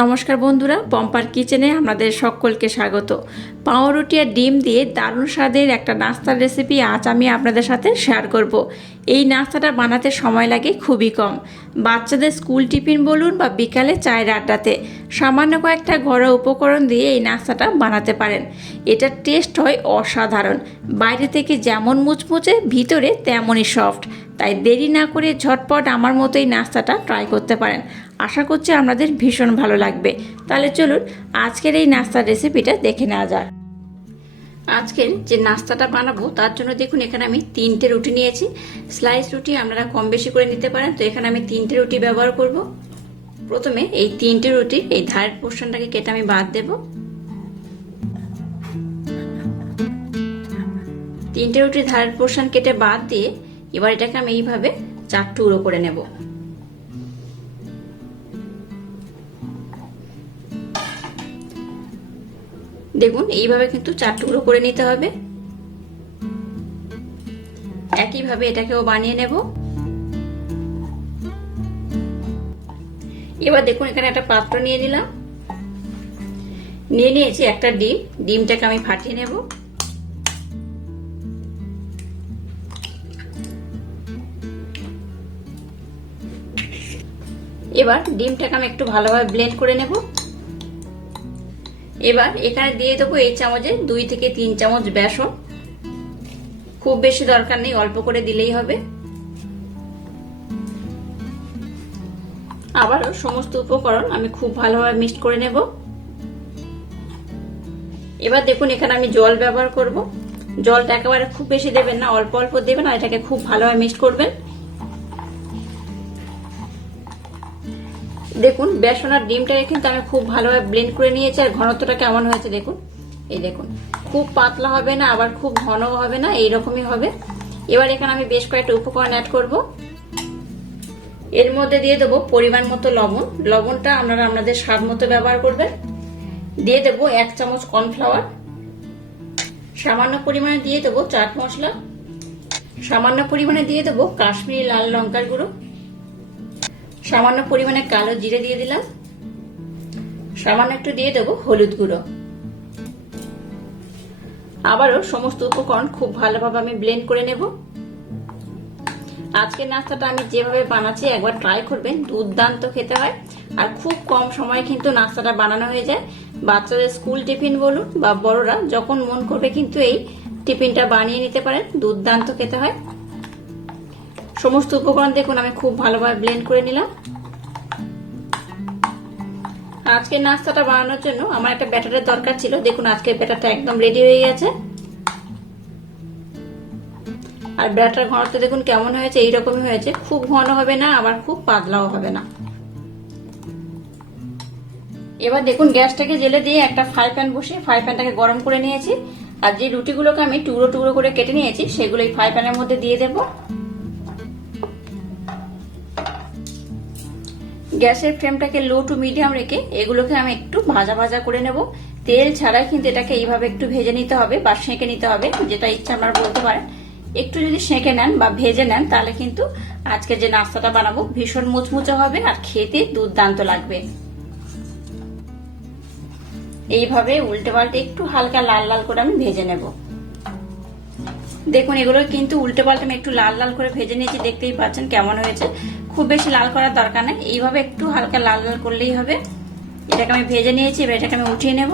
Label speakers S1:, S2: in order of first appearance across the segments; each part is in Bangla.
S1: নমস্কার বন্ধুরা, পম্পার কিচেনে আমাদের সকলকে স্বাগত। পাউরুটি আর ডিম দিয়ে দারুণ স্বাদের একটা নাস্তার রেসিপি আজ আমি আপনাদের সাথে শেয়ার করব। এই নাস্তাটা বানাতে সময় লাগে খুবই কম। বাচ্চাদের স্কুল টিফিন বলুন বা বিকালে চায়ের আড্ডাতে। সামান্য কয়েকটা ঘরোয়া উপকরণ দিয়ে এই নাস্তাটা বানাতে পারেন। এটার টেস্ট হয় অসাধারণ। বাইরে থেকে যেমন মুচমুচে, ভিতরে তেমনই সফট তাই দেরি না করে ঝটপট আমার মতো এই নাস্তাটা ট্রাই করতে পারেন। আশা করছি আপনাদের ভীষণ ভালো লাগবে। তাহলে চলুন আজকের এই নাস্তার রেসিপিটা দেখে নেওয়া যাক। আজকের যে নাস্তাটা বানাবো, তার জন্য দেখুন এখানে আমি তিনটে রুটি নিয়েছি। স্লাইস রুটি আপনারা কম বেশি করে নিতে পারেন। তো এখানে আমি তিনটে রুটি ব্যবহার করব। প্রথমে এই তিনটে রুটি, এই ধারের পোর্শনটাকে কেটে আমি বাদ দেব। তিনটে রুটির ধারের পোর্শন কেটে বাদ দিয়ে এবার এটাকে আমি এইভাবে চার টুকরো করে নেব। দেখুন, এইভাবে কিন্তু চার টুকরো করে নিতে হবে। একইভাবে এটাকেও বানিয়ে নেব। এবার দেখুন, এখানে একটা পাত্র নিয়ে নিলাম। নিয়ে নিয়েছি একটা ডিম। ডিমটাকে আমি ফাটিয়ে নেব। এবার ডিমটাকে আমি একটু ভালোভাবে ব্লেন্ড করে নেব। এবার এখানে দিয়ে দেবো এই চামচে দুই থেকে তিন চামচ বেসন। খুব বেশি দরকার নেই, অল্প করে দিলেই হবে। আবারও সমস্ত উপকরণ আমি খুব ভালোভাবে মিক্সড করে নেব। এবার দেখুন, এখানে আমি জল ব্যবহার করব। জলটা একেবারে খুব বেশি দেবেন না, অল্প অল্প দেবেন, আর এটাকে খুব ভালোভাবে মিক্সড করবেন। দেখুন, বেসন আর ডিমটাকে কিন্তু আমি খুব ভালোভাবে ব্লেন্ড করে নিয়েছি, আর ঘনত্বটা কেমন হয়েছে দেখুন। এই দেখুন, খুব পাতলা হবে না, আবার খুব ঘনও হবে না, এইরকমই হবে। এবার এখানে আমি বেশ কয়েকটা উপকরণ অ্যাড করব। এর মধ্যে দিয়ে দেবো পরিমাণ মতো লবণ। লবণটা আপনারা আপনাদের স্বাদ মতো ব্যবহার করবেন। দিয়ে দেবো এক চামচ কর্নফ্লাওয়ার। সামান্য পরিমাণে দিয়ে দেবো চাট মশলা। সামান্য পরিমাণে দিয়ে দেবো কাশ্মীরি লাল লঙ্কার গুঁড়ো। সামান্য পরিমাণে কালো জিরে দিয়ে দিলাম। সামান্য একটু দিয়ে দেবো হলুদ গুঁড়ো। আবারও সমস্ত উপকরণ খুব ভালোভাবে আমি ব্লেন্ড করে নেব। আজকের নাস্তাটা আমি যেভাবে বানাচ্ছি, একবার ট্রাই করবেন, দুর্দান্ত খেতে হয়। আর খুব কম সময়ে কিন্তু নাস্তাটা বানানো হয়ে যায়। বাচ্চাদের স্কুল টিফিন বলুন বা বড়রা, যখন মন করবে কিন্তু এই টিফিনটা বানিয়ে নিতে পারেন, দুর্দান্ত খেতে হয়। সমস্ত উপকরণ দেখুন, আমি খুব ভালোভাবে ব্লেন্ড করে নিলাম। আজকের নাস্তাটা বানানোর জন্য আমার একটা ব্যাটারের দরকার ছিল। দেখুন, আজকের ব্যাটারটা একদম রেডি হয়ে গেছে। আর ব্যাটার ঘনত্ব দেখুন কেমন হয়েছে, এইরকমই হয়েছে। খুব ঘন হবে না, আবার খুব পাতলাও হবে না। এবার দেখুন গ্যাসটাকে জেলে দিয়ে একটা ফ্রাই প্যান বসিয়ে ফ্রাই প্যানটাকে গরম করে নিয়েছি। আর যে রুটিগুলোকে আমি টুকরো টুকরো করে কেটে নিয়েছি, সেগুলো এই ফ্রাই প্যানের মধ্যে দিয়ে দেবো। গ্যাসের ফ্লেমটাকে লো টু মিডিয়াম রেখে এগুলোকে আমি একটু ভাজা ভাজা করে নেব। তেল ছাড়াই কিন্তু এটাকে এইভাবে একটু ভেজে নিতে হবে বা সেঁকে নিতে হবে, যেটা ইচ্ছা আপনারা বলতে পারেন। একটু যদি সেঁকে নেন বা ভেজে নেন, তাহলে কিন্তু আজকে যে নাস্তাটা বানাবো ভীষণ মুচমুচে হবে আর খেতে দুর্দান্ত লাগবে। এইভাবে উল্টে পাল্টে একটু হালকা লাল লাল করে আমি ভেজে নেব। দেখুন, এগুলো কিন্তু উল্টে পাল্টে আমি একটু লাল লাল করে ভেজে নিয়েছি, দেখতেই পাচ্ছেন কেমন হয়েছে। খুব বেশি লাল করার দরকার নেই, এইভাবে একটু হালকা লাল লাল করলেই হবে। এটাকে আমি ভেজে নিয়েছি, এবার এটাকে আমি উঠিয়ে নেব।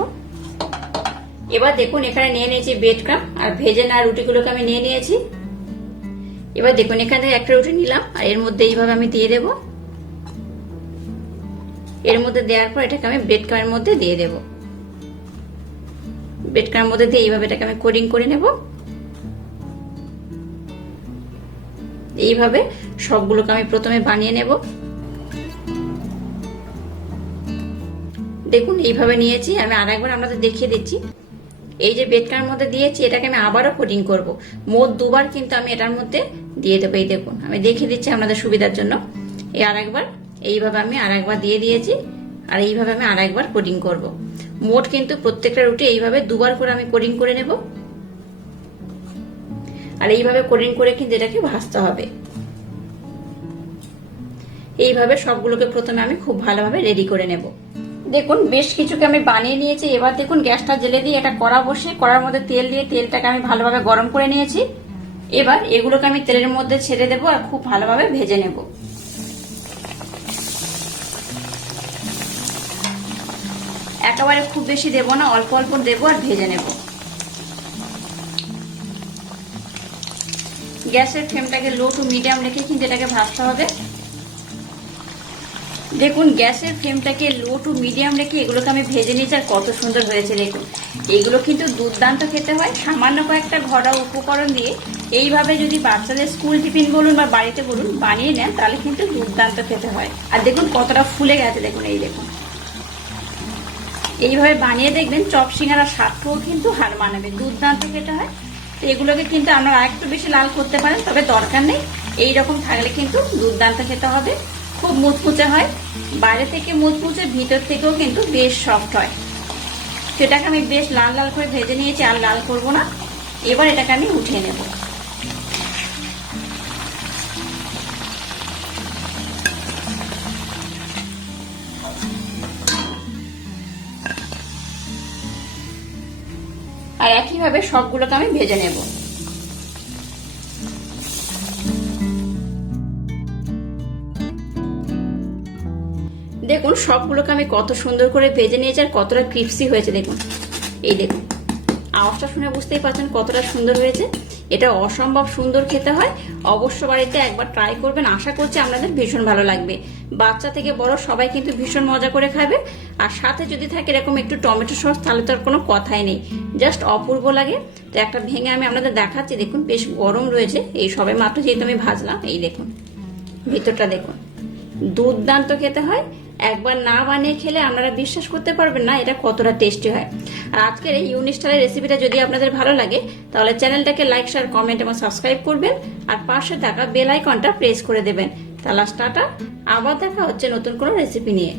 S1: এবার দেখুন এখানে নিয়ে নিয়েছি বেড ক্রাম আর ভেজে না রুটিগুলোকে আমি নিয়ে নিয়েছি। এবার দেখুন এখান থেকে একটা রুটি নিলাম আর এর মধ্যে এইভাবে আমি দিয়ে দেব। এর মধ্যে দেওয়ার পর এটাকে আমি বেড ক্রামের মধ্যে দিয়ে দেব। বেড ক্রামের মধ্যে দিয়ে এইভাবে এটাকে আমি কোডিং করে নেব। এইভাবে সবগুলোকে আমি প্রথমে বানিয়ে নেব। দেখুন এইভাবে নিয়েছি, আমি আর একবার আপনাদের দেখিয়ে দিচ্ছি। এই যে বেডকার মধ্যে দিয়েছি, এটাকে আমি আবারও কোটিং করব। মোট দুবার কিন্তু আমি এটার মধ্যে দিয়ে দেবো। এই দেখুন, আমি দেখিয়ে দিচ্ছি আপনাদের সুবিধার জন্য। এই আর একবার এইভাবে আমি আর একবার দিয়ে দিয়েছি, আর এইভাবে আমি আর একবার কোটিং করব। মোট কিন্তু প্রত্যেকটা রুটি এইভাবে দুবার করে আমি কোটিং করে নেব। আর এইভাবে কোডিং করে কিন্তু এটাকে ভাজতে হবে। এইভাবে সবগুলোকে প্রথমে আমি খুব ভালোভাবে রেডি করে নেব। দেখুন, বেশ কিছুকে আমি বানিয়ে নিয়েছি। এবার দেখুন, গ্যাসটা জেলে দিয়ে এটা কড়া বসে কড়ার মধ্যে তেল দিয়ে তেলটাকে আমি ভালোভাবে গরম করে নিয়েছি। এবার এগুলোকে আমি তেলের মধ্যে ছেড়ে দেবো আর খুব ভালোভাবে ভেজে নেব। একেবারে খুব বেশি দেবো না, অল্প অল্প দেবো আর ভেজে নেব। গ্যাসের ফ্লেমটাকে লো টু মিডিয়াম রেখে কিন্তু এটাকে ভাজতে হবে। দেখুন, গ্যাসের ফ্লেমটাকে লো টু মিডিয়াম রেখে এগুলোকে আমি ভেজে নিয়েছি আর কত সুন্দর হয়েছে, দেখুন। এগুলো কিন্তু দুর্দান্ত খেতে হয়। সামান্য কয়েকটা ঘরোয়া উপকরণ দিয়ে এইভাবে যদি বাচ্চাদের স্কুল টিফিন বলুন বা বাড়িতে বলুন বানিয়ে নেন, তাহলে কিন্তু দুর্দান্ত খেতে হয়। আর দেখুন, কতটা ফুলে গেছে, দেখুন, এই দেখুন। এইভাবে বানিয়ে দেখবেন, চপ, সিঙ্গারা স্বাদটাও কিন্তু হার মানাবে, দুর্দান্ত খেতে হয়। তো এগুলোকে কিন্তু আপনারা আরেকটু বেশি লাল করতে পারেন, তবে দরকার নেই। এই রকম থাকলে কিন্তু দুর্দান্ত খেতে হবে। খুব মুচমুচে হয়। বাইরে থেকে মুচমুচে, ভিতর থেকেও কিন্তু বেশ সফট হয়। সেটাকে আমি বেশ লাল লাল করে ভেজে নিয়েছি, আর লাল করব না। এবার এটাকে আমি উঠিয়ে নেব। আর একইভাবে সবগুলোকে আমি ভেজে নেব। দেখুন, সবগুলোকে আমি কত সুন্দর করে ভেজে নিয়েছি আর কতটা ক্রিপসি হয়েছে, দেখুন। এই দেখুন, আওয়াজটা শুনে বুঝতেই পারছেন কতটা সুন্দর হয়েছে। এটা অসম্ভব সুন্দর খেতে হয়। অবশ্য বাড়িতে একবার ট্রাই করবেন। আশা করছি আপনাদের ভীষণ ভালো লাগবে। বাচ্চা থেকে বড় সবাই কিন্তু ভীষণ মজা করে খাবে। আর সাথে যদি থাকে এরকম একটু টমেটো সস, তাহলে তো আর কোনো কথাই নেই। জাস্ট অপূর্ব লাগে। তো একটা ভেঙে আমি আপনাদের দেখাচ্ছি। দেখুন, বেশ গরম রয়েছে। এই সবে মাত্র যেহেতু আমি ভাজলাম, এই দেখুন, ভিতরটা দেখুন। দুর্দান্ত খেতে হয়। একবার না বানিয়ে খেলে আপনারা বিশ্বাস করতে পারবেন না এটা কতটা টেস্টি হয়। আর আজকের এই ইউনিস্টারের রেসিপিটা যদি আপনাদের ভালো লাগে, তাহলে চ্যানেলটাকে লাইক শেয়ার কমেন্ট এবং সাবস্ক্রাইব করবেন আর পাশে থাকা বেল আইকনটা প্রেস করে দেবেন। তাহলে স্টার্টার আবার দেখা হচ্ছে নতুন কোনো রেসিপি নিয়ে।